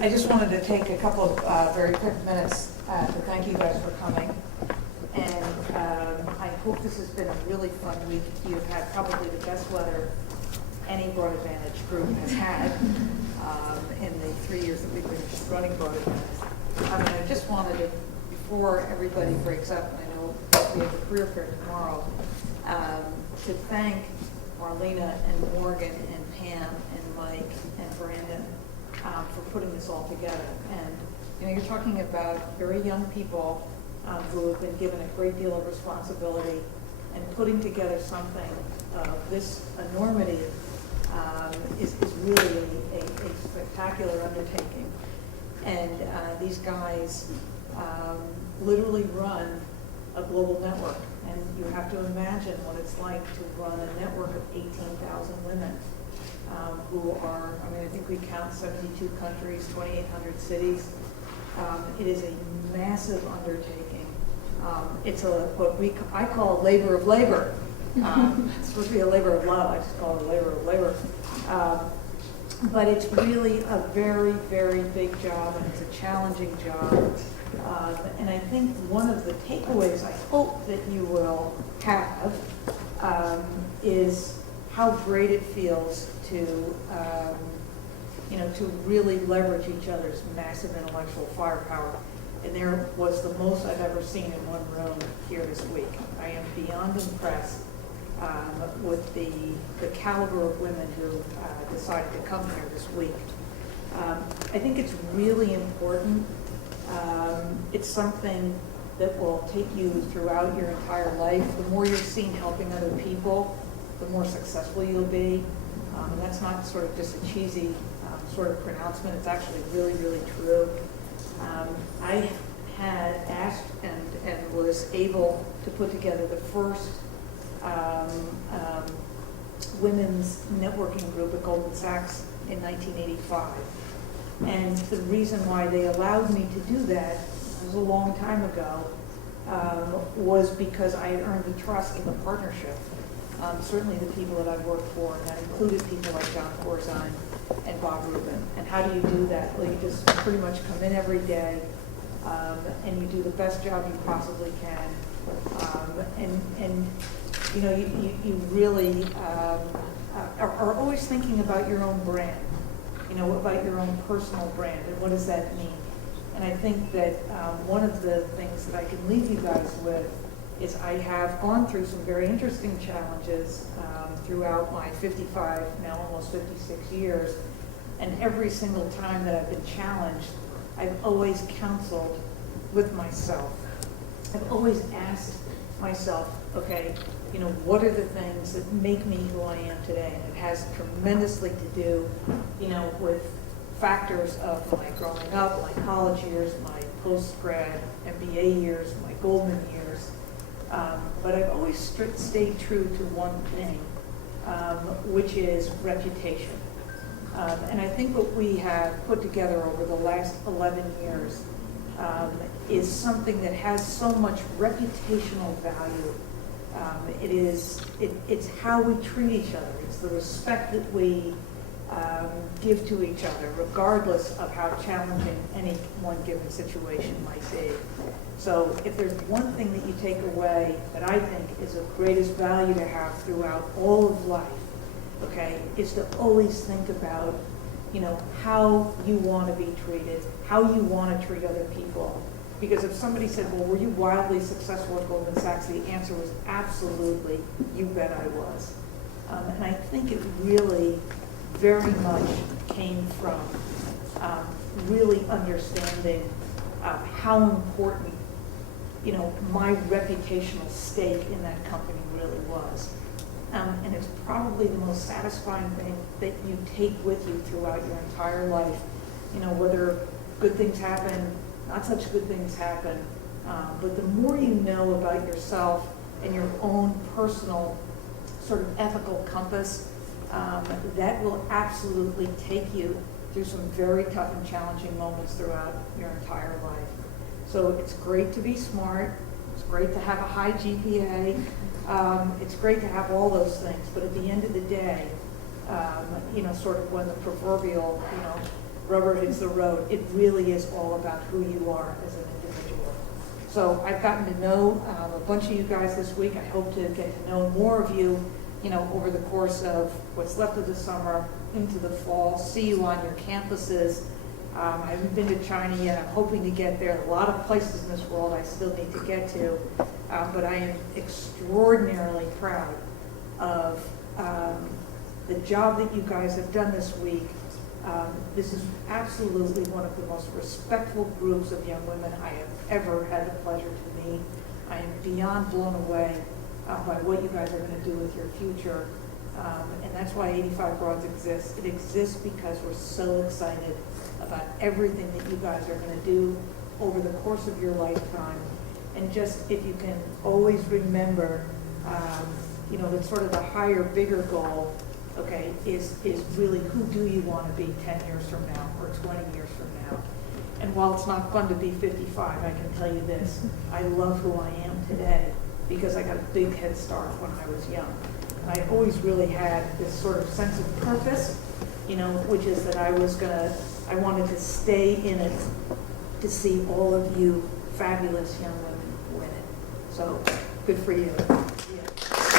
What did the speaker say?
I just wanted to take a couple of very quick minutes to thank you guys for coming. And I hope this has been a really fun week. You've had probably the best weather any Broad Advantage group has had in the 3 years that we've been running Broad Advantage. I mean, I just wanted to, before everybody breaks up, and I know we have a career fair tomorrow, to thank Marlena and Morgan and Pam and Mike and Brandon for putting this all together. And you know, you're talking about very young people who have been given a great deal of responsibility, and putting together something of this enormity is really a spectacular undertaking. And these guys literally run a global network, and you have to imagine what it's like to run a network of 18,000 women who are, I mean, I think we count 72 countries, 2,800 cities. It is a massive undertaking. It's I call a labor of labor. It's supposed to be a labor of love. I just call it a labor of labor. But it's really a very, very big job, and it's a challenging job. And I think one of the takeaways I hope that you will have is how great it feels to, to really leverage each other's massive intellectual firepower. And there was the most I've ever seen in one room here this week. I am beyond impressed with the caliber of women who decided to come here this week. I think it's really important. It's something that will take you throughout your entire life. The more you're seen helping other people, the more successful you'll be. And that's not sort of just a cheesy sort of pronouncement. It's actually really, really true. I had asked and was able to put together the first women's networking group at Goldman Sachs in 1985. And the reason why they allowed me to do that, it was a long time ago, was because I had earned the trust of the partnership. Certainly the people that I've worked for, and that included people like John Corzine and Bob Rubin. And how do you do that? Well, you just pretty much come in every day and you do the best job you possibly can. And you know, you really are always thinking about your own brand, you know, about your own personal brand, and what does that mean? And I think that one of the things that I can leave you guys with is I have gone through some very interesting challenges throughout my 55, now almost 56 years. And every single time that I've been challenged, I've always counseled with myself. I've always asked myself, okay, you know, what are the things that make me who I am today? And it has tremendously to do, you know, with factors of my growing up, my college years, my post-grad MBA years, my Goldman years. But I've always stayed true to one thing, which is reputation. And I think what we have put together over the last 11 years is something that has so much reputational value. It's how we treat each other. It's the respect that we give to each other, regardless of how challenging any one given situation might be. So if there's one thing that you take away that I think is of greatest value to have throughout all of life, okay, is to always think about, you know, how you want to be treated, how you want to treat other people. Because if somebody said, well, were you wildly successful at Goldman Sachs? The answer was absolutely, you bet I was. And I think it really very much came from really understanding how important, you know, my reputational stake in that company really was. And it's probably the most satisfying thing that you take with you throughout your entire life. You know, whether good things happen, not such good things happen, but the more you know about yourself and your own personal sort of ethical compass, that will absolutely take you through some very tough and challenging moments throughout your entire life. So it's great to be smart, it's great to have a high GPA, it's great to have all those things, but at the end of the day, you know, sort of when the proverbial, you know, rubber hits the road, it really is all about who you are as an individual. So I've gotten to know a bunch of you guys this week. I hope to get to know more of you, over the course of what's left of the summer into the fall, see you on your campuses. I haven't been to China yet. I'm hoping to get there. A lot of places in this world I still need to get to. But I am extraordinarily proud of the job that you guys have done this week. This is absolutely one of the most respectful groups of young women I have ever had the pleasure to meet. I am beyond blown away by what you guys are going to do with your future. And that's why 85 Broads exists. It exists because we're so excited about everything that you guys are going to do over the course of your lifetime. And just if you can always remember, that sort of the higher, bigger goal, okay, is really who do you want to be 10 years from now or 20 years from now. And while it's not fun to be 55, I can tell you this, I love who I am today because I got a big head start when I was young. And I always really had this sort of sense of purpose, which is that I wanted to stay in it to see all of you fabulous young women win it. So good for you. Yeah.